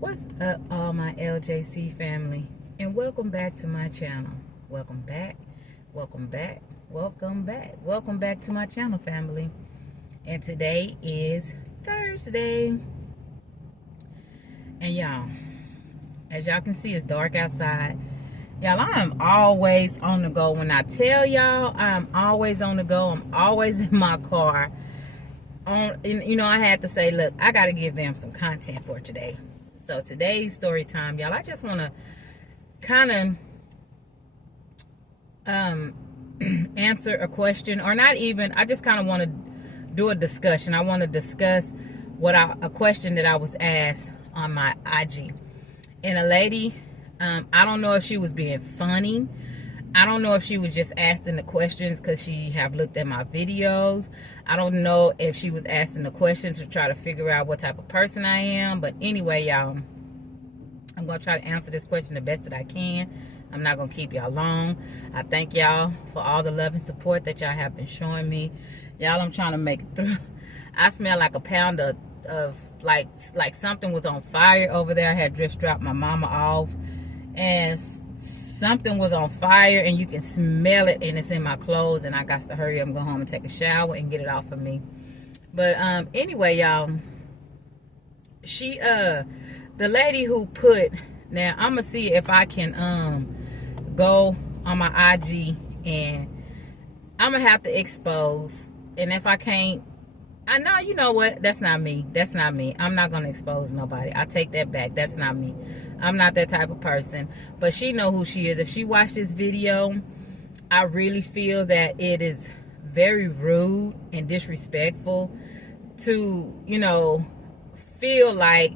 What's up, all my LJC family, and welcome back to my channel. Welcome back to my channel, family. And today is Thursday, and y'all, as y'all can see, it's dark outside. Y'all, I am always on the go. When I tell y'all I'm always on the go, I'm always in my car. You know, I had to say, look, I got to give them some content for today. So today's story time, y'all, I just want to kind of answer a question, or not even, I just kind of want to do a discussion. I want to discuss a question that I was asked on my IG. And a lady, I don't know if she was being funny. I don't know if she was just asking the questions because she have looked at my videos. I don't know if she was asking the questions to try to figure out what type of person I am. But anyway, y'all, I'm going to try to answer this question the best that I can. I'm not going to keep y'all long. I thank y'all for all the love and support that y'all have been showing me. Y'all, I'm trying to make it through. I smell like a pound of like something was on fire over there. I had just dropped my mama off, and something was on fire, and you can smell it, and it's in my clothes, and I got to hurry up and go home and take a shower and get it off of me. But anyway, y'all, she the lady who put, now I'm gonna see if I can go on my IG, and I'm gonna have to expose, and if I can't, I know, you know what, that's not me. I'm not gonna expose nobody. I take that back. That's not me. I'm not that type of person. But she know who she is. If she watched this video, I really feel that it is very rude and disrespectful to, you know, feel like,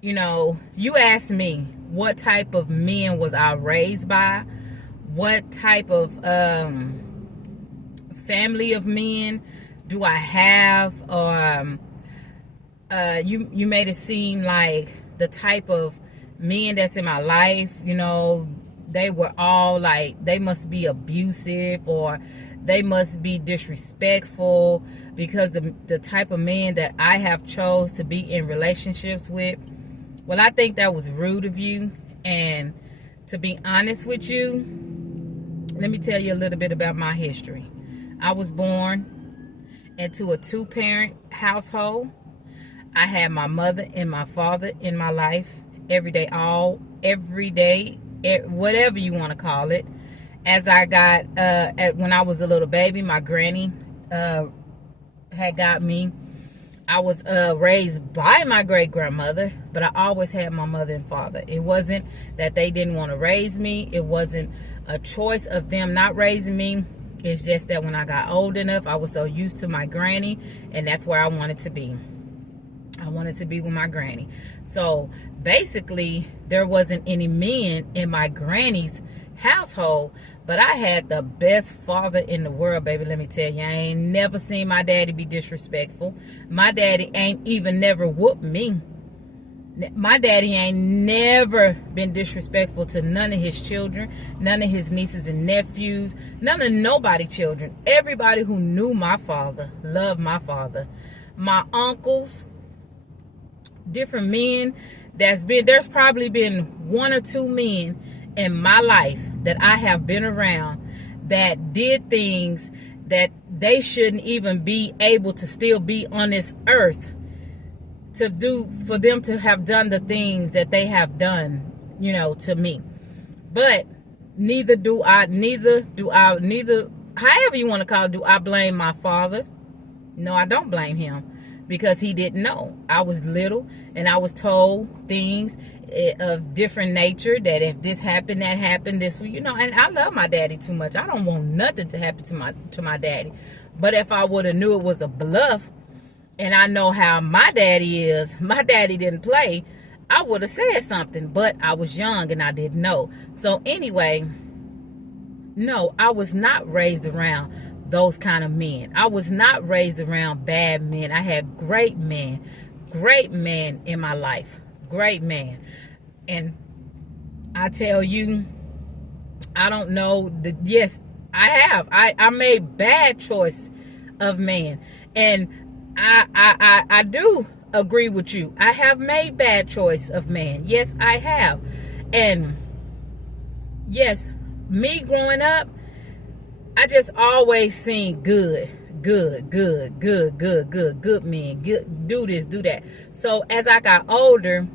you know, you asked me what type of men was I raised by, what type of family of men do I have, or you made it seem like the type of men that's in my life, you know, they were all like, they must be abusive or they must be disrespectful because the type of men that I have chose to be in relationships with. Well, I think that was rude of you. And to be honest with you, let me tell you a little bit about my history. I was born into a two-parent household. I had my mother and my father in my life every day, whatever you want to call it. As I got, when I was a little baby, my granny had got me. I was raised by my great-grandmother, but I always had my mother and father. It wasn't that they didn't want to raise me. It wasn't a choice of them not raising me. It's just that when I got old enough, I was so used to my granny, and that's where I wanted to be. I wanted to be with my granny. So basically, there wasn't any men in my granny's household, but I had the best father in the world, baby. Let me tell you, I ain't never seen my daddy be disrespectful. My daddy ain't even never whooped me. My daddy ain't never been disrespectful to none of his children, none of his nieces and nephews, none of nobody's children. Everybody who knew my father loved my father. My uncles, different men, there's probably been one or two men in my life that I have been around that did things that they shouldn't even be able to still be on this earth to do, for them to have done the things that they have done, you know, to me. But neither, however you want to call it, do I blame my father. No, I don't blame him, because he didn't know. I was little, and I was told things of different nature, that if this happened, that happened, this, you know, and I love my daddy too much. I don't want nothing to happen to my daddy. But if I would have knew it was a bluff, and I know how my daddy is, my daddy didn't play, I would have said something. But I was young and I didn't know. So anyway, no, I was not raised around those kind of men. I was not raised around bad men. I had great men in my life. Great man. And I tell you, I don't know, yes, I have. I made bad choice of man. And I do agree with you. I have made bad choice of man. Yes, I have. And yes, me growing up, I just always seen good men. Good, do this, do that. So as I got older,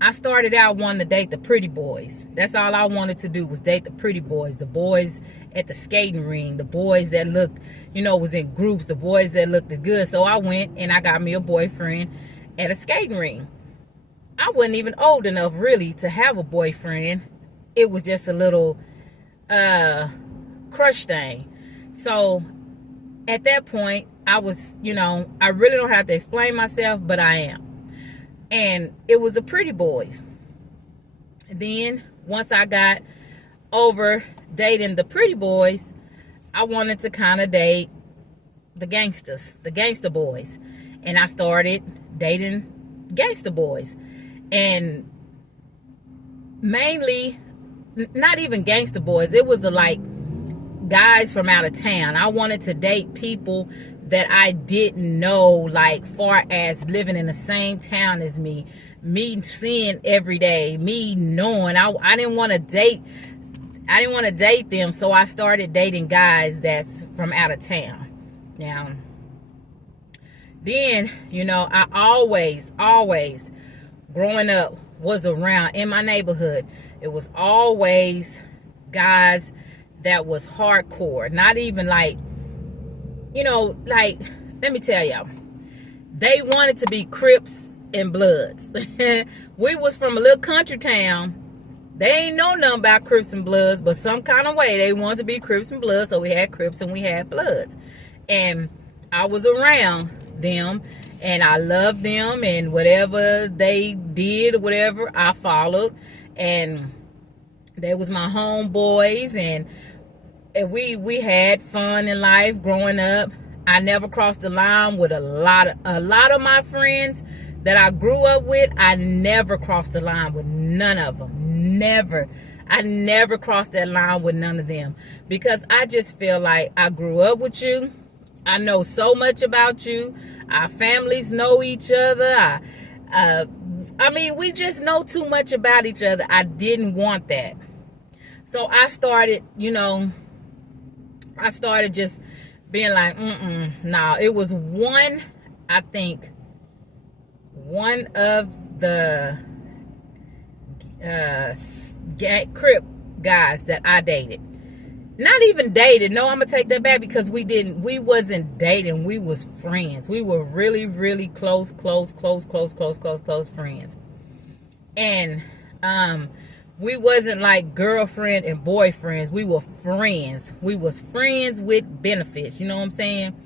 I started out wanting to date the pretty boys. That's all I wanted to do was date the pretty boys. The boys at the skating ring. The boys that looked, was in groups. The boys that looked good. So I went and I got me a boyfriend at a skating ring. I wasn't even old enough really to have a boyfriend. It was just a little crush thing. So at that point, I was, I really don't have to explain myself, but I am. And it was the pretty boys. Then once I got over dating the pretty boys, I wanted to kind of date the gangsters, the gangster boys. And I started dating gangster boys. And mainly, not even gangster boys. It was like guys from out of town. I wanted to date people that I didn't know, like far as living in the same town as me seeing every day, me knowing. I didn't want to date them, so I started dating guys that's from out of town. Now, then, I always growing up was around in my neighborhood. It was always guys that was hardcore, not even like, let me tell y'all, they wanted to be Crips and Bloods. We was from a little country town. They ain't know nothing about Crips and Bloods, but some kind of way they wanted to be Crips and Bloods, so we had Crips and we had Bloods. And I was around them, and I loved them, and whatever they did, whatever, I followed. And they was my homeboys, and we had fun in life growing up. I never crossed the line with a lot of my friends that I grew up with. I never crossed the line with none of them. Never. I never crossed that line with none of them, because I just feel like I grew up with you. I know so much about you. Our families know each other. We just know too much about each other. I didn't want that. So I started, just being like, no. It was one of the Crip guys that I dated. Not even dated. No, I'm going to take that back, because we wasn't dating. We was friends. We were really, really close friends. And, we wasn't like girlfriend and boyfriends. We were friends. We was friends with benefits. You know what I'm saying?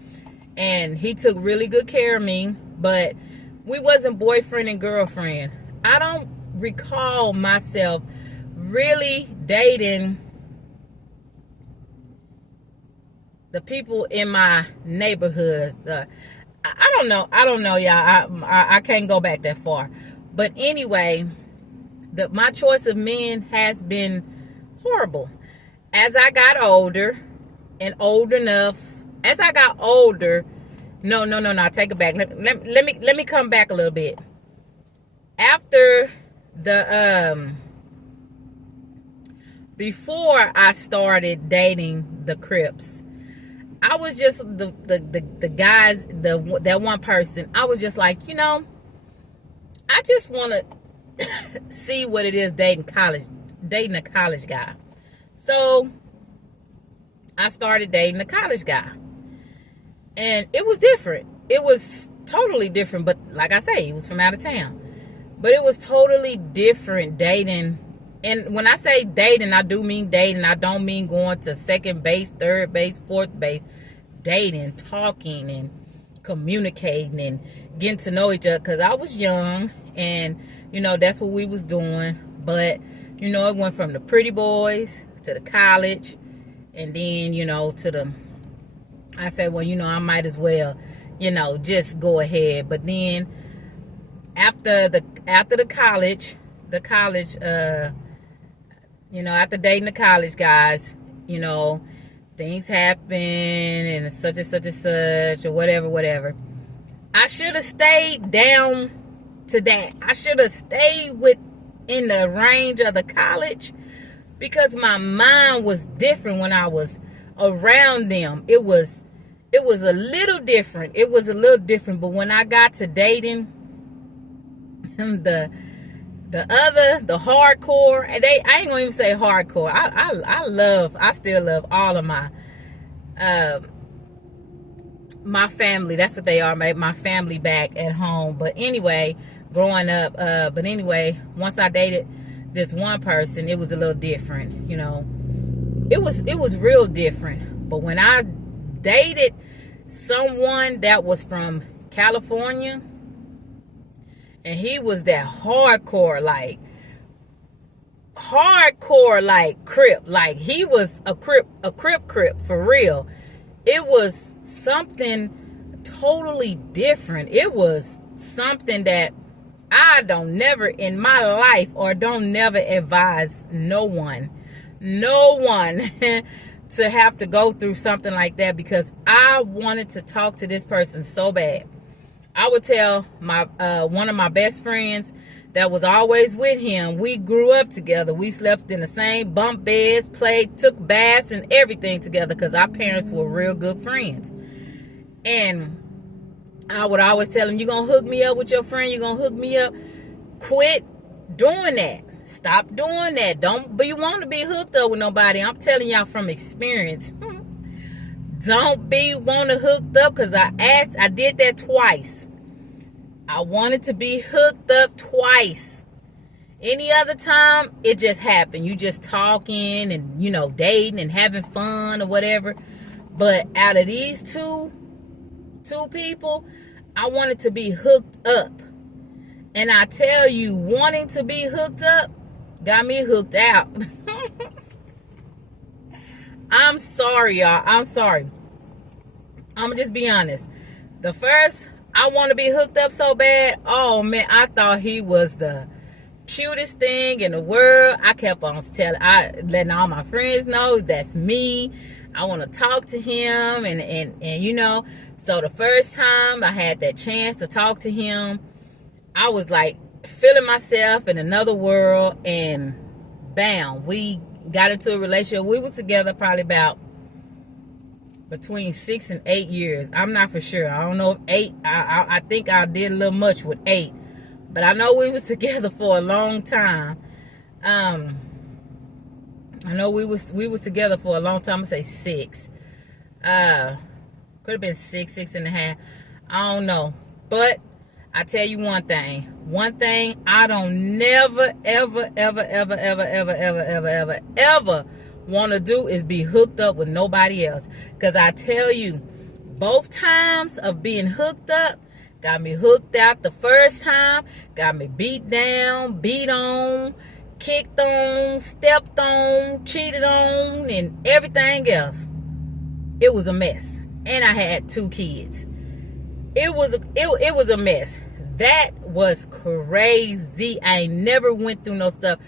And he took really good care of me, but we wasn't boyfriend and girlfriend. I don't recall myself really dating the people in my neighborhood. I don't know, y'all. I can't go back that far. But anyway, my choice of men has been horrible. As I got older and old enough, as I got older, no, take it back. Let me come back a little bit. After before I started dating the Crips, I was just the guys, that one person. I was just like, I just want to see what it is dating a college guy. So I started dating a college guy, and it was different. It was totally different. But like I say, he was from out of town, but it was totally different dating. And when I say dating, I do mean dating. I don't mean going to second base, third base, fourth base. Dating, talking, and communicating, and getting to know each other, because I was young, and that's what we was doing. But it went from the pretty boys to the college, and then to the, I said, well, I might as well just go ahead. But then after the college, after dating the college guys, things happen, and such and such and such, or whatever. I should have stayed down to that. I should have stayed in the range of the college, because my mind was different when I was around them. It was a little different. It was a little different. But when I got to dating the hardcore, I ain't gonna even say hardcore. I still love all of my my family. That's what they are, my family back at home. But anyway, growing up, once I dated this one person, it was a little different, it was real different. But when I dated someone that was from California, and he was that hardcore like Crip, like he was a Crip for real. It was something totally different. It was something that I don't never in my life, or don't never advise no one to have to go through something like that, because I wanted to talk to this person so bad. I would tell my one of my best friends that was always with him. We grew up together. We slept in the same bunk beds, took baths and everything together, because our parents were real good friends. And I would always tell him, you're going to hook me up with your friend. You're going to hook me up. Quit doing that. Stop doing that. Don't be want to be hooked up with nobody. I'm telling y'all from experience. Don't be want to hooked up, because I did that twice. I wanted to be hooked up twice. Any other time, it just happened. You just talking and, dating and having fun or whatever. But out of these two people, I wanted to be hooked up. And I tell you, wanting to be hooked up got me hooked out. I'm sorry, y'all. I'm sorry. I'm going to just be honest. The first, I want to be hooked up so bad. Oh, man, I thought he was the cutest thing in the world. I kept on letting all my friends know that's me. I want to talk to him. And so the first time I had that chance to talk to him, I was like feeling myself in another world, and bam, we got into a relationship. We was together probably about between 6 and 8 years. I'm not for sure. I don't know if 8. I think I did a little much with 8, but I know we was together for a long time. I know we was together for a long time. I say 6. Could have been 6 and a half. I don't know. But I tell you one thing. I don't never, ever, ever, ever, ever, ever, ever, ever, ever, ever want to do is be hooked up with nobody else. Because I tell you, both times of being hooked up got me hooked out. The first time got me beat down, beat on, kicked on, stepped on, cheated on, and everything else. It was a mess. And I had 2 kids. It was a mess. That was crazy. I ain't never went through no stuff.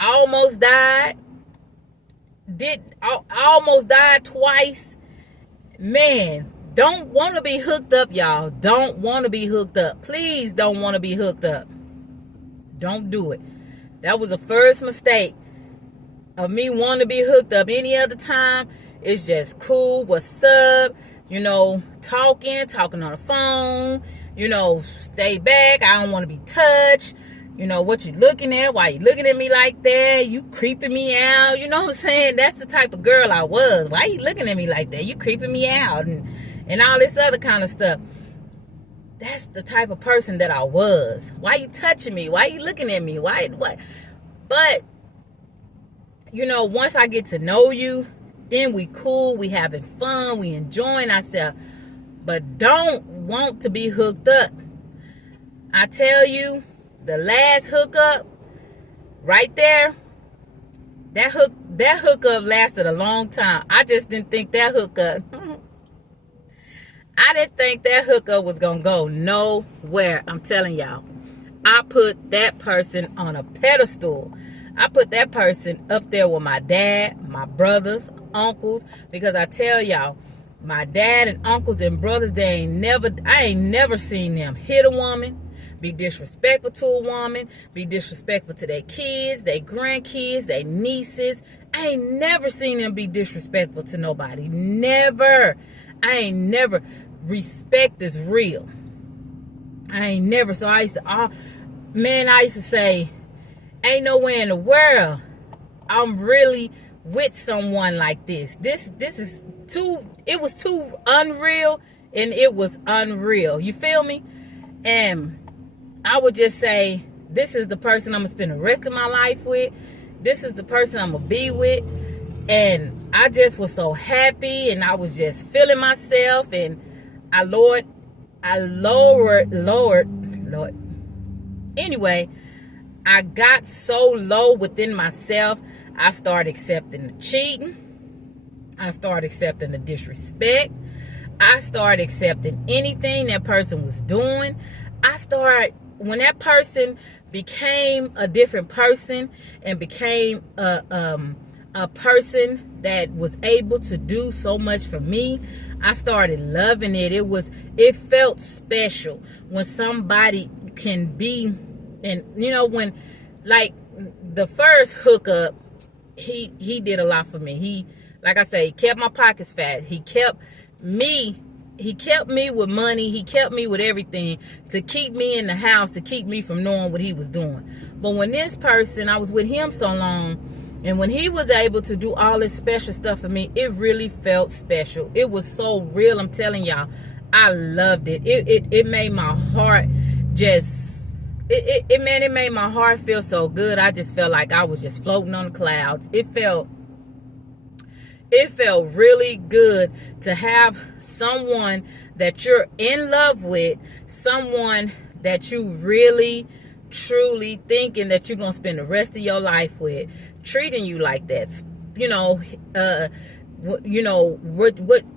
I almost died. I almost died twice. Man, don't want to be hooked up, y'all. Don't want to be hooked up. Please don't want to be hooked up. Don't do it. That was the first mistake of me wanting to be hooked up. Any other time, it's just cool. What's up? Talking on the phone. Stay back. I don't want to be touched. What you looking at? Why you looking at me like that? You creeping me out. You know what I'm saying? That's the type of girl I was. Why you looking at me like that? You creeping me out and all this other kind of stuff. That's the type of person that I was. Why you touching me? Why you looking at me? What? But, once I get to know you, then we cool, we having fun, we enjoying ourselves. But don't want to be hooked up. I tell you, the last hookup, right there, that hookup lasted a long time. I just didn't think that hookup, was going to go nowhere. I'm telling y'all. I put that person on a pedestal. I put that person up there with my dad, my brothers, uncles, because I tell y'all, My dad and uncles and brothers, I ain't never seen them hit a woman, be disrespectful to a woman, be disrespectful to their kids, their grandkids, their nieces. I ain't never seen them be disrespectful to nobody. Never. I ain't never. Respect is real. I ain't never. So I used to say, ain't nowhere in the world I'm really with someone like this. This is it was too unreal, and it was unreal. You feel me? And I would just say, this is the person I'm going to spend the rest of my life with. This is the person I'm going to be with. And I just was so happy, and I was just feeling myself, and I lowered. Anyway, I got so low within myself, I started accepting the cheating. I started accepting the disrespect. I started accepting anything that person was doing. When that person became a different person and became a person that was able to do so much for me, I started loving it. It felt special when somebody can be, and when, like, the first hookup, he did a lot for me. He, like I say, he kept my pockets fat. He kept me with money. He kept me with everything to keep me in the house, to keep me from knowing what he was doing. But when this person, I was with him so long, and when he was able to do all this special stuff for me, it really felt special. It was so real. I'm telling y'all, I loved it. It made my heart just, it made my heart feel so good. I just felt like I was just floating on the clouds. It felt really good to have someone that you're in love with, someone that you really, truly thinking that you're going to spend the rest of your life with, treating you like that.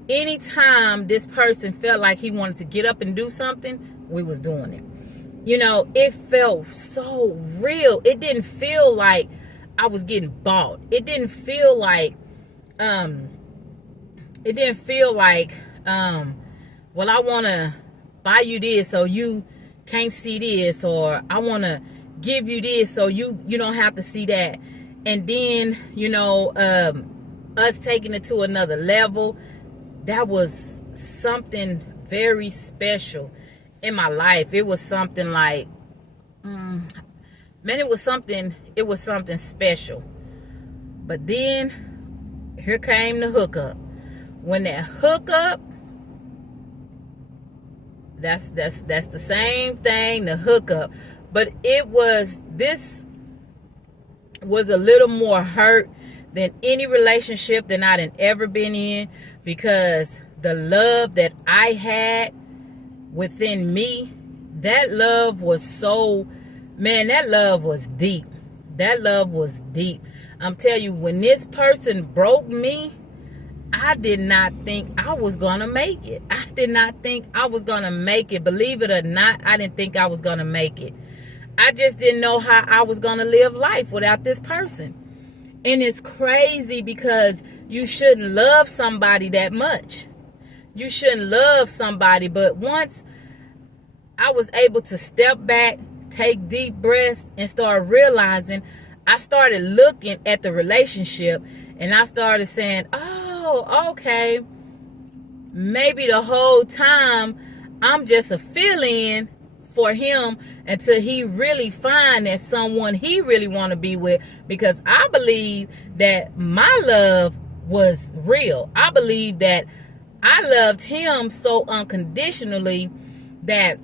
Anytime this person felt like he wanted to get up and do something, we was doing it. It felt so real. It didn't feel like I was getting bought. It didn't feel like, well, I want to buy you this so you can't see this, or I want to give you this so you don't have to see that. And then, us taking it to another level, that was something very special in my life. It was something like, it was something special. But then here came the hookup. When that hookup, that's the same thing, the hookup. But this was a little more hurt than any relationship that I'd ever been in, because the love that I had within me, that love was that love was deep. That love was deep. I'm telling you, when this person broke me, I did not think I was going to make it. I did not think I was going to make it. Believe it or not, I didn't think I was going to make it. I just didn't know how I was going to live life without this person. And it's crazy, because you shouldn't love somebody that much. You shouldn't love somebody. But once I was able to step back, take deep breaths, and start realizing, I started looking at the relationship, and I started saying, oh, okay, maybe the whole time I'm just a fill-in for him until he really find that someone he really want to be with. Because I believe that my love was real. I believe that I loved him so unconditionally that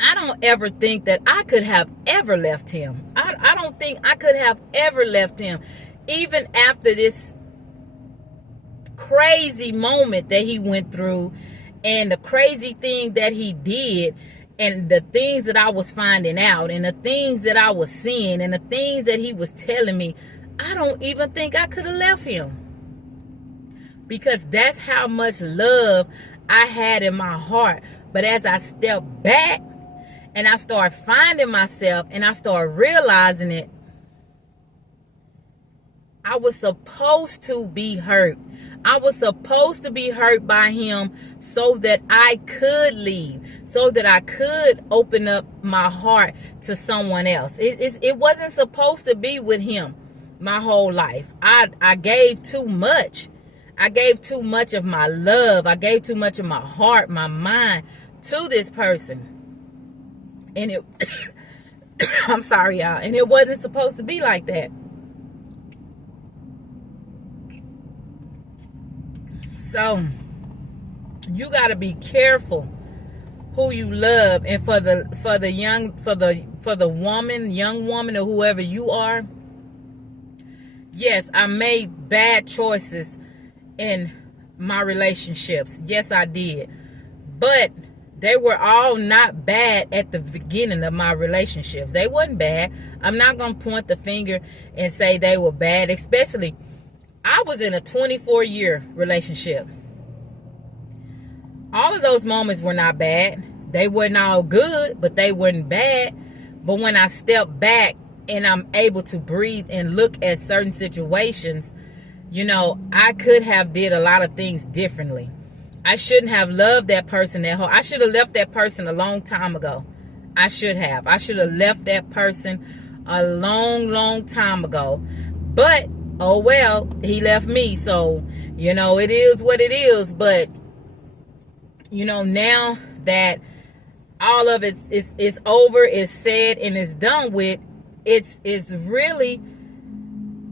I don't ever think that I could have ever left him. I don't think I could have ever left him. Even after this crazy moment that he went through, and the crazy thing that he did, and the things that I was finding out, and the things that I was seeing, and the things that he was telling me, I don't even think I could have left him. Because that's how much love I had in my heart. But as I stepped back, and I start finding myself, and I start realizing it, I was supposed to be hurt. I was supposed to be hurt by him so that I could leave, so that I could open up my heart to someone else. It wasn't supposed to be with him my whole life. I gave too much. I gave too much of my love. I gave too much of my heart, my mind to this person. And it, I'm sorry, y'all. And it wasn't supposed to be like that. So you got to be careful who you love. And for the young woman or whoever you are, yes, I made bad choices in my relationships. Yes, I did. But they were all not bad at the beginning of my relationships. They wasn't bad. I'm not going to point the finger and say they were bad. Especially, I was in a 24-year relationship. All of those moments were not bad. They weren't all good, but they weren't bad. But when I step back and I'm able to breathe and look at certain situations, I could have did a lot of things differently. I shouldn't have loved that person that whole. I should have left that person a long time ago. I should have left that person a long, long time ago. But, oh well, he left me. So, it is what it is. But, now that all of it is over, is said, and is done with, it's really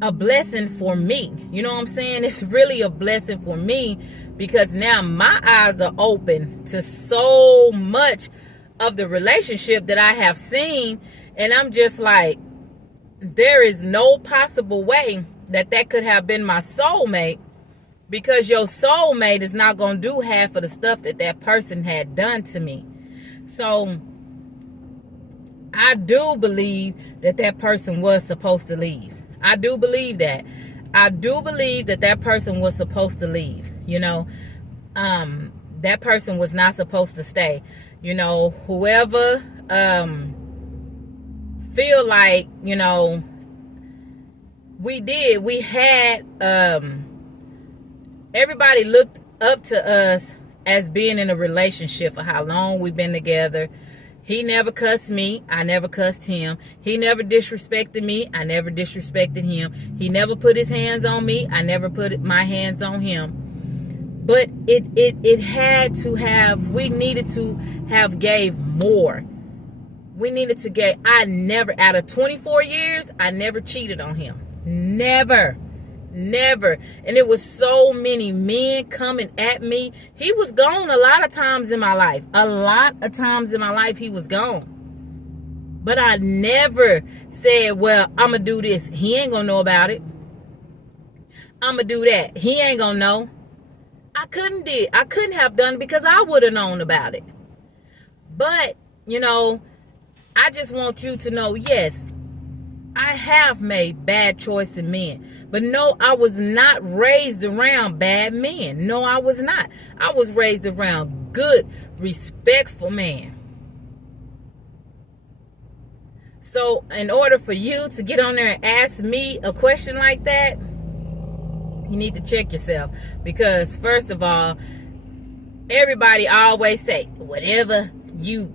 a blessing for me. You know what I'm saying? It's really a blessing for me, because now my eyes are open to so much of the relationship that I have seen. And I'm just like, there is no possible way that could have been my soulmate, because your soulmate is not going to do half of the stuff that person had done to me. So I do believe that person was supposed to leave. I do believe that. I do believe that person was supposed to leave. That person was not supposed to stay. Whoever feel like, we had, everybody looked up to us as being in a relationship for how long we've been together. He never cussed me. I never cussed him. He never disrespected me. I never disrespected him. He never put his hands on me. I never put my hands on him. But it had to have, we needed to have gave more. We needed to get, out of 24 years, I never cheated on him. Never. And it was so many men coming at me. He was gone a lot of times in my life. He was gone. But I never said, well, I'm going to do this. He ain't going to know about it. I'm going to do that. He ain't going to know. I couldn't have done it, because I would have known about it. But, I just want you to know, yes, I have made bad choices in men. But no, I was not raised around bad men. No, I was not. I was raised around good, respectful men. So in order for you to get on there and ask me a question like that, you need to check yourself. Because first of all, everybody always say, whatever you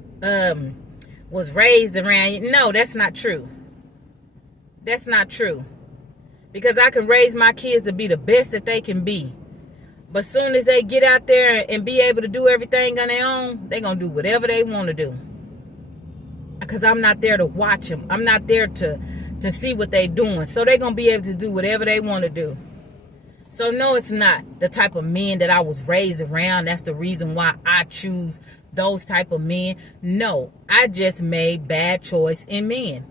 was raised around. No, that's not true. That's not true. Because I can raise my kids to be the best that they can be. But soon as they get out there and be able to do everything on their own, they're going to do whatever they want to do. Because I'm not there to watch them. I'm not there to see what they're doing. So they're going to be able to do whatever they want to do. So no, it's not the type of men that I was raised around. That's the reason why I choose those type of men. No, I just made bad choice in men.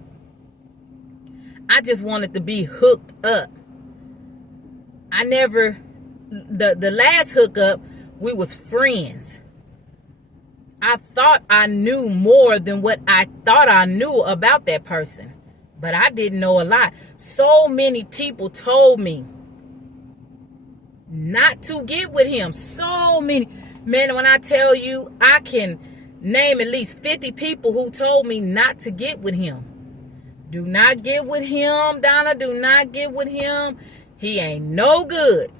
I just wanted to be hooked up. I never, the last hookup, we was friends. I thought I knew more than what I thought I knew about that person. But I didn't know a lot. So many people told me not to get with him. So many. Man, when I tell you, I can name at least 50 people who told me not to get with him. Do not get with him, Donna. Do not get with him. He ain't no good.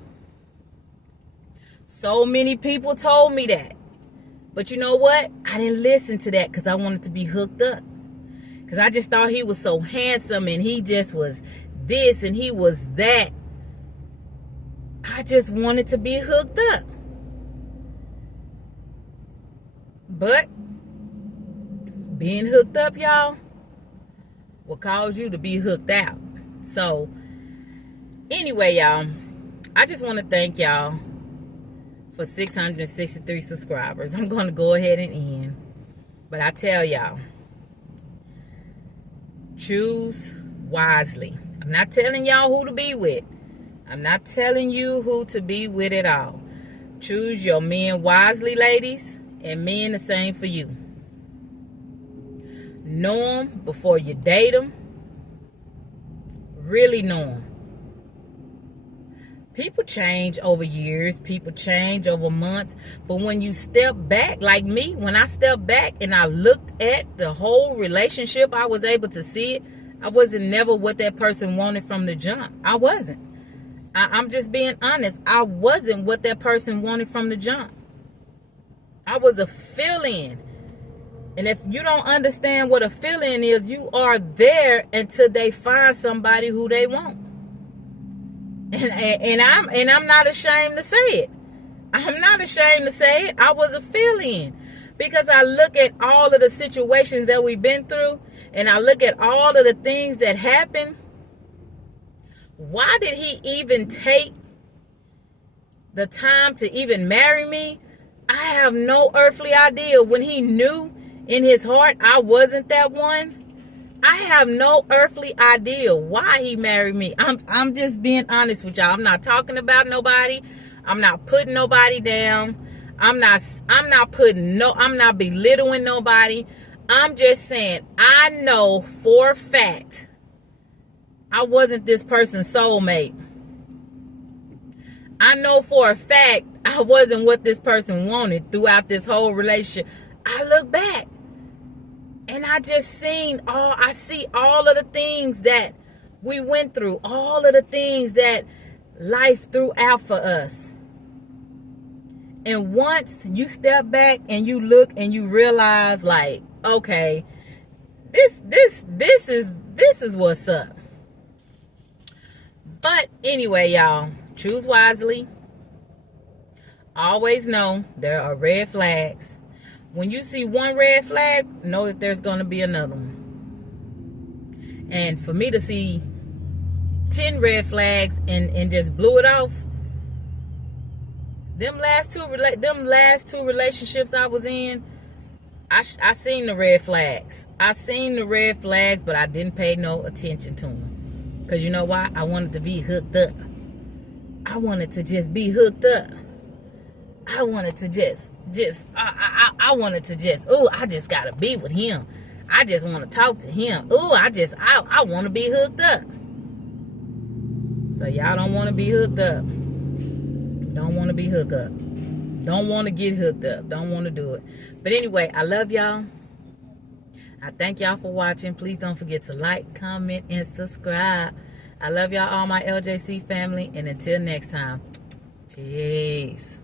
So many people told me that. But you know what? I didn't listen to that because I wanted to be hooked up. Because I just thought he was so handsome and he just was this and he was that. I just wanted to be hooked up. But being hooked up, y'all, will cause you to be hooked out. So, anyway, y'all, I just want to thank y'all for 663 subscribers. I'm going to go ahead and end. But I tell y'all, choose wisely. I'm not telling y'all who to be with. I'm not telling you who to be with at all. Choose your men wisely, ladies, and men the same for you. Know them before you date them. Really know them. People change over years. People change over months. But when you step back, like me, when I stepped back and I looked at the whole relationship, I was able to see it. I wasn't never what that person wanted from the jump. I wasn't. I'm just being honest. I wasn't what that person wanted from the jump. I was a fill-in. And if you don't understand what a fill-in is, you are there until they find somebody who they want. And I'm not ashamed to say it. I'm not ashamed to say it. I was a fill-in. Because I look at all of the situations that we've been through, and I look at all of the things that happened. Why did he even take the time to even marry me? I have no earthly idea. When he knew in his heart I wasn't that one, I have no earthly idea why he married me. I'm just being honest with y'all. I'm not talking about nobody. I'm not putting nobody down. I'm not belittling nobody. I'm just saying I know for a fact I wasn't this person's soulmate. I know for a fact I wasn't what this person wanted throughout this whole relationship. I look back and I see all of the things that we went through, all of the things that life threw out for us. And once you step back and you look and you realize, like, okay, this is what's up. But anyway, y'all, choose wisely. Always know there are red flags. When you see one red flag, know that there's going to be another one. And for me to see 10 red flags and just blew it off, them last two relationships I was in, I seen the red flags. I seen the red flags, but I didn't pay no attention to them. Because you know why? I wanted to be hooked up. I wanted to just be hooked up. I wanted to I wanted to I just got to be with him. I just want to talk to him. I want to be hooked up. So y'all don't want to be hooked up. Don't want to be hooked up. Don't want to get hooked up. Don't want to do it. But anyway, I love y'all. I thank y'all for watching. Please don't forget to like, comment, and subscribe. I love y'all, all my LJC family. And until next time, peace.